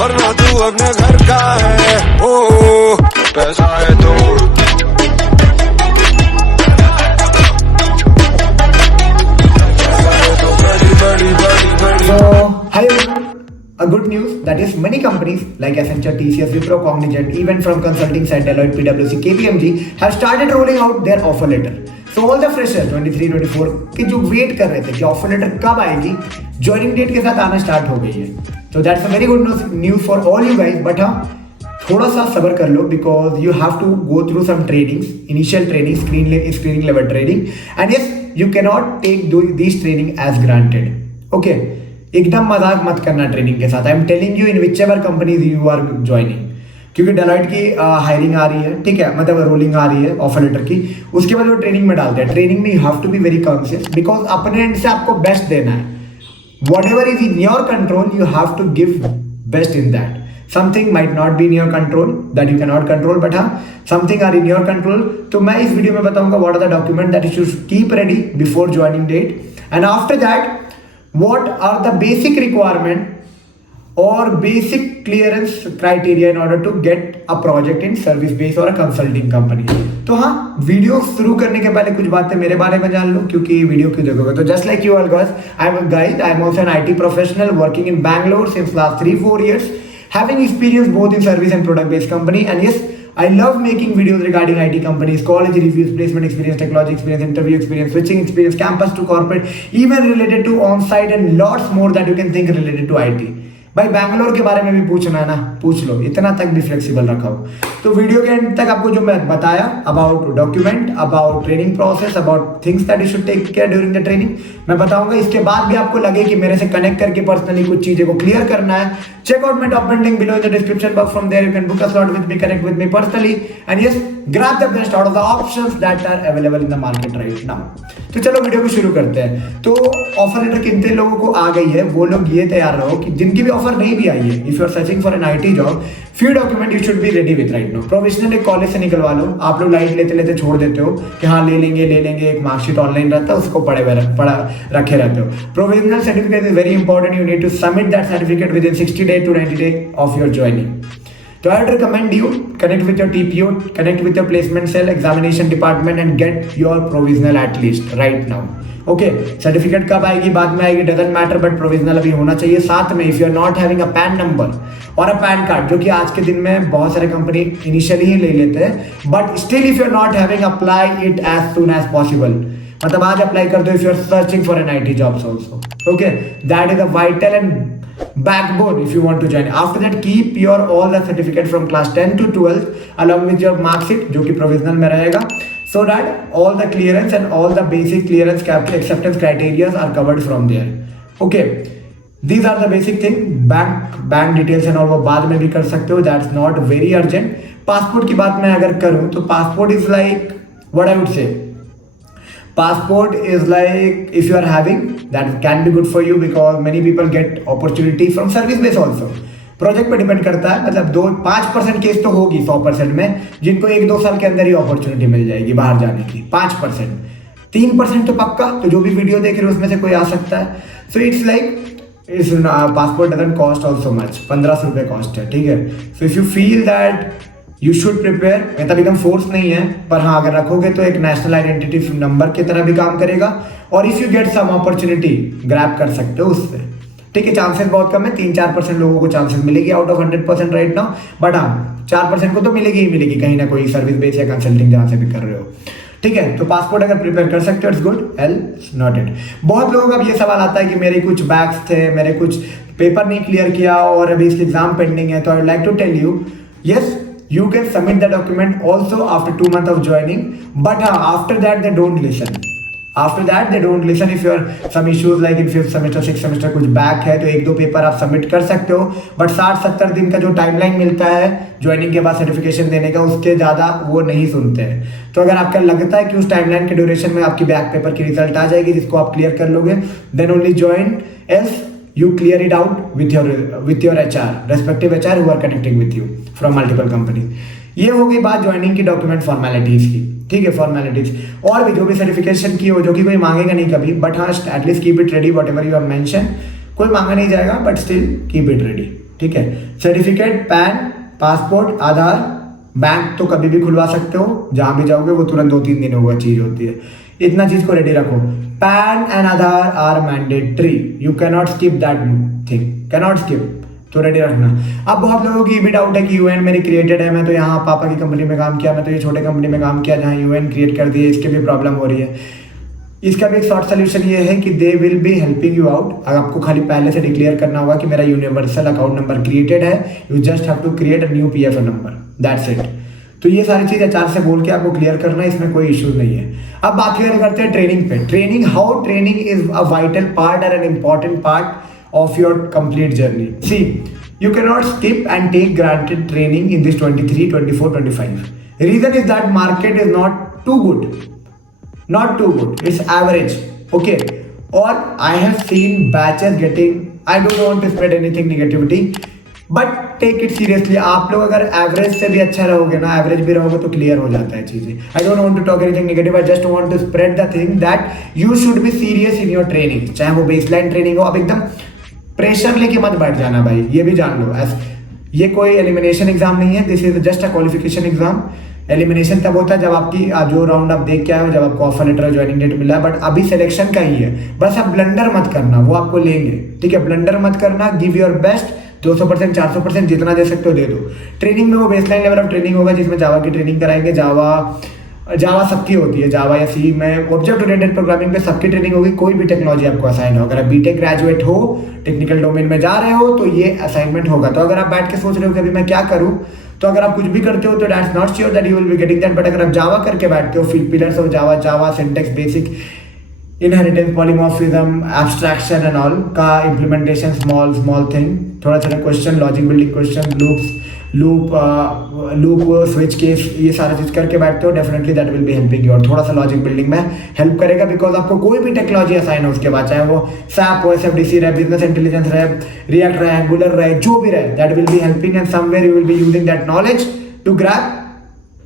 वरना तू अपने घर का है। ओ पैसा है तो So, hello. A good news that is many companies like Accenture, TCS, Wipro, Cognizant, even from consulting side Deloitte, PwC, KPMG have started rolling out their offer letter. So all the freshers 23-24 के जो wait कर रहे थे कि offer letter कब आएगी, joining date के साथ आना स्टार्ट हो गई है. So that's a very good news for all you guys. But हाँ, थोड़ा सा सब्र कर लो because you have to go through some trainings, initial training, screening level training, and yes, you cannot take these training as granted. Okay. एकदम मजाक मत करना training के साथ. I am telling you in which ever companies you are joining, क्योंकि Deloitte की hiring आ रही है, ठीक है, मतलब रोलिंग आ रही है ऑफर लेटर की, उसके बाद वो ट्रेनिंग में डालते हैं. ट्रेनिंग में you have to be very conscious because अपने एंड से आपको बेस्ट देना है. Whatever is in your control you have to give best in that. Something might not be in your control that you can not control, but हाँ something are in your control. तो मैं इस video में बताऊंगा what are the document that you should keep ready before joining date, and after that what are the basic requirement or basic clearance criteria in order to get a project in service based or a consulting company. तो हाँ, video शुरू करने के पहले कुछ बातें मेरे बारे में जान लो, क्योंकि वीडियो क्यों देखोगे. तो just like you all guys, I am also an IT professional working in Bangalore since last 3-4 years, having experience both in service and product based company, and yes, I love making videos regarding IT companies, college reviews, placement experience, technology experience, interview experience, switching experience, campus to corporate, even related to on-site and lots more that you can think related to IT. भाई बैंगलोर के बारे में भी पूछना है ना, पूछ लो, इतना तक भी फ्लेक्सिबल रखा हो. तो वीडियो के एंड तक आपको जो मैं बताया about document, about training process, about things that you should take care during the training, मैं बताऊंगा. इसके बाद भी आपको लगे कि मेरे से कनेक्ट करके पर्सनली कुछ चीजें को क्लियर करना है, check out my document link below in the description box. From there you can book a slot with me, connect with me personally, and yes, grab the best out of the options that are available in the market right now. तो चलो video को शुरू करते हैं. तो offer letter कितने लोगों को आ गई है, वो लोग ये तैयार रहो कि जिनकी भी ऑफर नहीं भी आई है, if you are searching for an IT job, few document you should be ready with right now. Provisional एक कॉलेज से निकलवा लो. आप लोग लाइट लेते लेते छोड़ देते हो कि हाँ ले लेंगे, एक मार्कशीट ऑनलाइन रहता है, उसको पढ़ा रखे रहते हो. Provisional certificate is very important. You need to submit that certificate within 60 days to 90 days of your joining. So I would recommend you connect with your TPO, connect with your placement cell, examination department, and get your provisional at least right now. Okay, certificate कब आएगी, बाद में आएगी, doesn't matter, but provisional अभी होना चाहिए. साथ में if you are not having a PAN number और अ पैन कार्ड, जो कि आज के दिन में बहुत सारे कंपनी इनिशियली ही ले लेते हैं, but still if you are not having, apply it as soon as possible. मतलब आज अप्लाई कर दो if you are searching for an IT jobs also. Okay, that is a vital and backbone if you want to join. After that, keep your all the certificate from class 10 to 12 along with your mark sheet, जो कि provisional में रहेगा, so that all the clearance and all the basic clearance acceptance criteria are covered from there. Okay, these are the basic thing. bank details and all वो बाद में भी कर सकते हो, that's not very urgent. passport की बात मैं अगर करूँ तो passport is like what I would say, passport is like if you are having, that can be good for you because many people get opportunity from service base also. Project पे depend करता है, मतलब 5% case तो होगी 100% में जिनको 1-2 साल के अंदर ही अपॉर्चुनिटी मिल जाएगी बाहर जाने की. 5%, 3% तो पक्का. तो जो भी वीडियो देख रहे हो उसमें से कोई आ सकता है. So it's like it's passport doesn't cost also much, 1500 रुपये कॉस्ट है, ठीक है. So if you feel that you should prepare, मतलब एकदम फोर्स नहीं है, पर हाँ अगर रखोगे तो एक नेशनल आइडेंटिटी नंबर की तरह भी काम करेगा. और if you get some opportunity grab कर सकते हो उससे, ठीक है. चांसेस बहुत कम है, 3-4% लोगों को चांसेस मिलेगी out of 100% right now, but हाँ 4% को तो मिलेगी ही मिलेगी कहीं ना कोई सर्विस बेस या कंसल्टिंग जहाँ से भी कर रहे हो, ठीक है. तो पासपोर्ट अगर प्रिपेयर कर सकते हो it's good, else not it. बहुत लोगों का अब ये सवाल आता है कि मेरे कुछ बैग्स थे, मेरे कुछ पेपर नहीं क्लियर किया और अभी इसकी एग्जाम पेंडिंग है. तो I would like to tell you, yes you can submit the document also after 2 months of joining, but after that they don't listen. After that they don't listen. If you are some issues like in 5th semester 6th semester कुछ back है तो 1-2 paper आप submit कर सकते हो, but 60-70 दिन का जो टाइमलाइन मिलता है ज्वाइनिंग के बाद सर्टिफिकेशन देने का, उसके ज़्यादा वो नहीं सुनते हैं. तो अगर आपका लगता है कि उस टाइमलाइन के ड्यूरेशन में आपकी बैक पेपर की रिजल्ट आ जाएगी जिसको आप क्लियर कर लोगे, then only join, else you clear it out with your HR, respective HR who are connecting with you from multiple companies. ये हो गई बात ज्वाइनिंग की डॉक्यूमेंट फॉर्मेलिटीज की, ठीक है. फॉर्मेलिटीज और भी जो भी सर्टिफिकेशन की हो, जो कि कोई मांगेगा नहीं कभी, बट हाँ at least keep it ready. What ever you have mention, कोई मांगा नहीं जाएगा, but still keep it ready, ठीक है। सर्टिफिकेट, पैन, पासपोर्ट, आधार, बैंक तो कभी भी खुलवा सकते हो, जहां भी जाओगे वो तुरंत 2-3 दिन होगा चीज होती है, इतना चीज को रेडी रखो। PAN and Aadhaar are mandatory, you can not skip that thing, can not skip, तो रेडी रखना। अब बहुत लोगों की भी डाउट है कि यूएन मेरी क्रिएटेड है, मैं तो यहाँ पापा की कंपनी में काम किया, मैं तो ये छोटे कंपनी में काम किया जहाँ यूएन क्रिएट कर दिए, इसके भी प्रॉब्लम हो रही है। इसका भी एक शॉर्ट सोल्यूशन ये है कि they will be helping you out. आपको खाली पहले से डिक्लेयर करना होगा कि मेरा यूनिवर्सल अकाउंट नंबर क्रिएटेड है, you just have to create a new PFO number, that's it. तो ये सारी चीज एचआर से बोल के आपको क्लियर करना है, इसमें कोई इश्यूज नहीं है। अब बात क्लियर करते हैं ट्रेनिंग पे। Training, how training is a vital part and an important part of your complete journey. See, you cannot skip and take granted training in this 23, 24, 25. Reason is that market is not too good, it's average, okay? Or I have seen batches getting, I don't want to spread anything negativity, but take it seriously. आप लोग अगर average से भी अच्छा रहोगे ना, average भी रहोगे तो क्लियर हो जाता है चीजें। I don't want to talk anything negative, I just want to spread the thing that you should be serious in your training, चाहे वो बेसलाइन ट्रेनिंग हो। अब एकदम प्रेशर लेके मत बैठ जाना भाई, ये भी जान लो। ये कोई एलिमिनेशन एग्जाम नहीं है, this is just a qualification exam. Elimination तब होता है जब आपकी जो राउंड आप देख के आए हो, जब आपको ऑफर लेटर, ज्वाइनिंग डेट मिला है, बट अभी सिलेक्शन का ही है। बस आप ब्लंडर मत करना, वो आपको लेंगे, ठीक है? ब्लंडर मत करना, गिव योर बेस्ट, 200%, 400%, जितना दे सकते हो दे दो। ट्रेनिंग में वो बेसलाइन लेवल ऑफ ट्रेनिंग होगा जिसमें जावा की ट्रेनिंग कराएंगे। जावा सबकी होती है, जावा या सी में ऑब्जेक्ट ओरिएंटेड प्रोग्रामिंग पे सबकी ट्रेनिंग होगी। कोई भी टेक्नोलॉजी आपको असाइन हो, अगर आप बीटेक ग्रेजुएट हो, टेक्निकल डोमेन में जा रहे हो, तो ये असाइनमेंट होगा। तो अगर आप बैठ के सोच रहे हो कि अभी मैं क्या करूं, तो अगर आप कुछ भी करते हो तो that's not sure that you will be getting that. But अगर आप जावा करके बैठते हो, pillars of Java, syntax, basic, inheritance, polymorphism, abstraction and all का इम्प्लीमेंटेशन, स्मॉल थिंग, थोड़ा question, logic building question, loop switch case, ये सारी चीज करके बैठते हो, definitely that will be helping you. और थोड़ा सा लॉजिक बिल्डिंग में हेल्प करेगा, बिकॉज आपको कोई भी टेक्नोलॉजी असाइन हो उसके बाद, चाहे वो सैप हो, एसएफडीसी रहे, बिजनेस इंटेलिजेंस रहे, रिएक्ट रहे, एंगुलर रहे, जो भी रहे, that will be helping and somewhere you will be using that knowledge to grab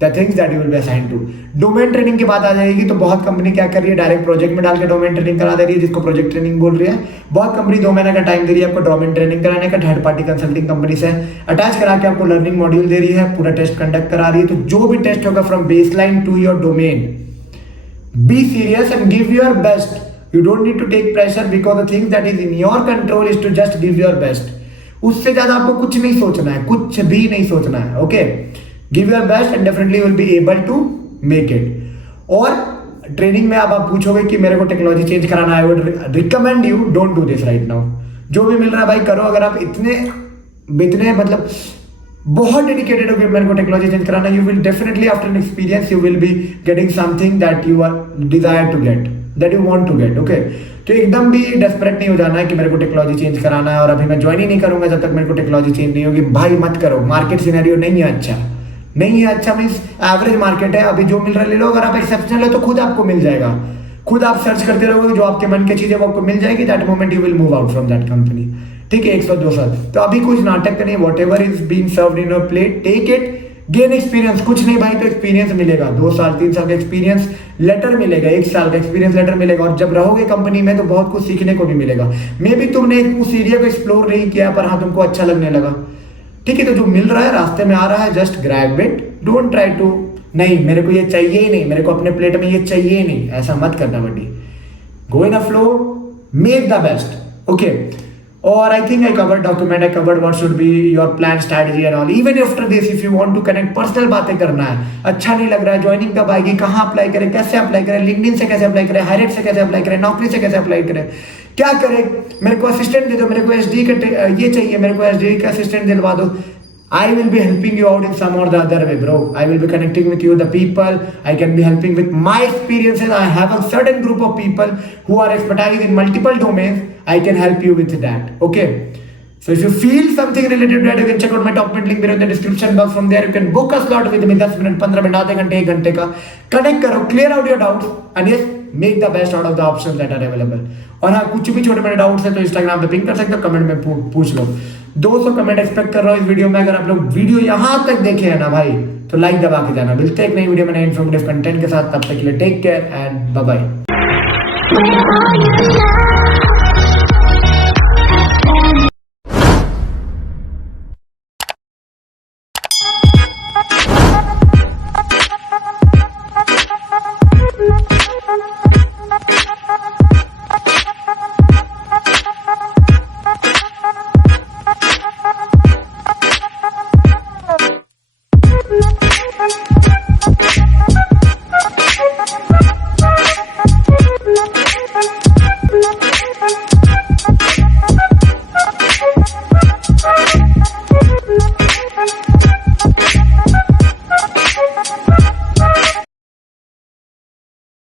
the things that you will be assigned to। Domain training की बात आ जाएगी तो बहुत कंपनी क्या कर रही है, डायरेक्ट प्रोजेक्ट में डाल के डोमेन ट्रेनिंग करा दे रही है, जिसको प्रोजेक्ट ट्रेनिंग बोल रही है। बहुत कंपनी 2 महीने का टाइम दे रही है आपको डोमेन ट्रेनिंग कराने का, थर्ड पार्टी कंसल्टिंग कंपनी से अटैच करा के आपको लर्निंग मॉड्यूल दे रही है, पूरा टेस्ट कंडक्ट करा रही है। तो जो भी टेस्ट होगा from baseline to your domain, be serious and give your best. You don't need to take pressure, because the thing that is in your control is to just give your best. उससे ज्यादा आपको कुछ नहीं सोचना है, कुछ भी नहीं सोचना है, okay? Give your best and definitely will be able to make it. और ट्रेनिंग में अब आप पूछोगे कि मेरे को टेक्नोलॉजी चेंज कराना है, I would recommend you don't do this right now. जो भी मिल रहा है भाई करो। अगर आप इतने मतलब बहुत डेडिकेटेड हो कि मेरे को टेक्नोलॉजी चेंज कराना, you will definitely after an experience you will be getting something that you are desire to get, that you want to get, okay? तो एकदम भी डेस्परेट नहीं हो जाना है कि मेरे को टेक्नोलॉजी चेंज कराना है और अभी मैं ज्वाइन ही नहीं करूंगा जब तक मेरे को टेक्नोलॉजी चेंज नहीं होगी। भाई मत करो, मार्केट सिनेरियो नहीं है अच्छा, मीन्स एवरेज मार्केट है, अभी जो मिल रहा है ले लो। अगर आप एक्सेप्शनल हो तो खुद आपको मिल जाएगा, खुद आप सर्च करते रहोगे, जो आपके मन की चीजें वो आपको मिल जाएगी। That moment you will move out from that company, ठीक है? 100-2 साल तो अभी कुछ नाटक नहीं, whatever is being served in your plate, take it, gain experience. कुछ नहीं भाई तो एक्सपीरियंस मिलेगा, 2 साल 3 साल का एक्सपीरियंस लेटर मिलेगा, 1 साल का एक्सपीरियंस लेटर मिलेगा। और जब रहोगे कंपनी में तो बहुत कुछ सीखने को भी मिलेगा। मे बी तुमने उस एरिया को एक्सप्लोर नहीं किया, पर हाँ तुमको अच्छा लगने लगा, ठीक है? तो जो मिल रहा है, रास्ते में आ रहा है, just grab it, don't try to नहीं मेरे को ये चाहिए ही नहीं, मेरे को अपने प्लेट में ये चाहिए ही नहीं, ऐसा मत करना buddy. Go in a flow, make the best, okay? और I think I covered document, I covered what should be your plan, strategy and all. Even after this if you want to connect, personal बातें करना है, अच्छा नहीं लग रहा है, joining कब आएगी, कहाँ अप्लाई करें, कैसे अप्लाई करें, लिंक्डइन से कैसे अप्लाई करें, हायरेट से कैसे अप्लाई करें, नौकरी से कैसे अप्लाई करें, क्या करें, मेरे को असिस्टेंट दे दो, मेरे को एसडी का ये चाहिए, मेरे को एसडी का असिस्टेंट दिलवा दो। I will be helping you out in some or the other way, bro. I will be connecting with you, the people. I can be helping with my experiences. I have a certain group of people who are expertise in multiple domains. I can help you with that. Okay. So if you feel something related to that, you can check out my document link below in the description box. From there, you can book a slot with me. 10 minute, 15 minute, आधे घंटे, 1 घंटे का connect करो, clear out your doubts, and yes, make the best out of the options that are available. और हाँ, कुछ भी छोटे मोटे डाउट्स है तो इंस्टाग्राम पे पिंग कर सकते हो, कमेंट में पूछ लो। 200 कमेंट एक्सपेक्ट कर रहा हूँ इस वीडियो में। अगर आप लोग वीडियो यहाँ तक देखे हैं ना भाई, तो लाइक दबा के जाना। मिलते हैं एक नई वीडियो में नए इन्फॉर्मेटिव कंटेंट के साथ, तब तक के लिए take care and bye bye.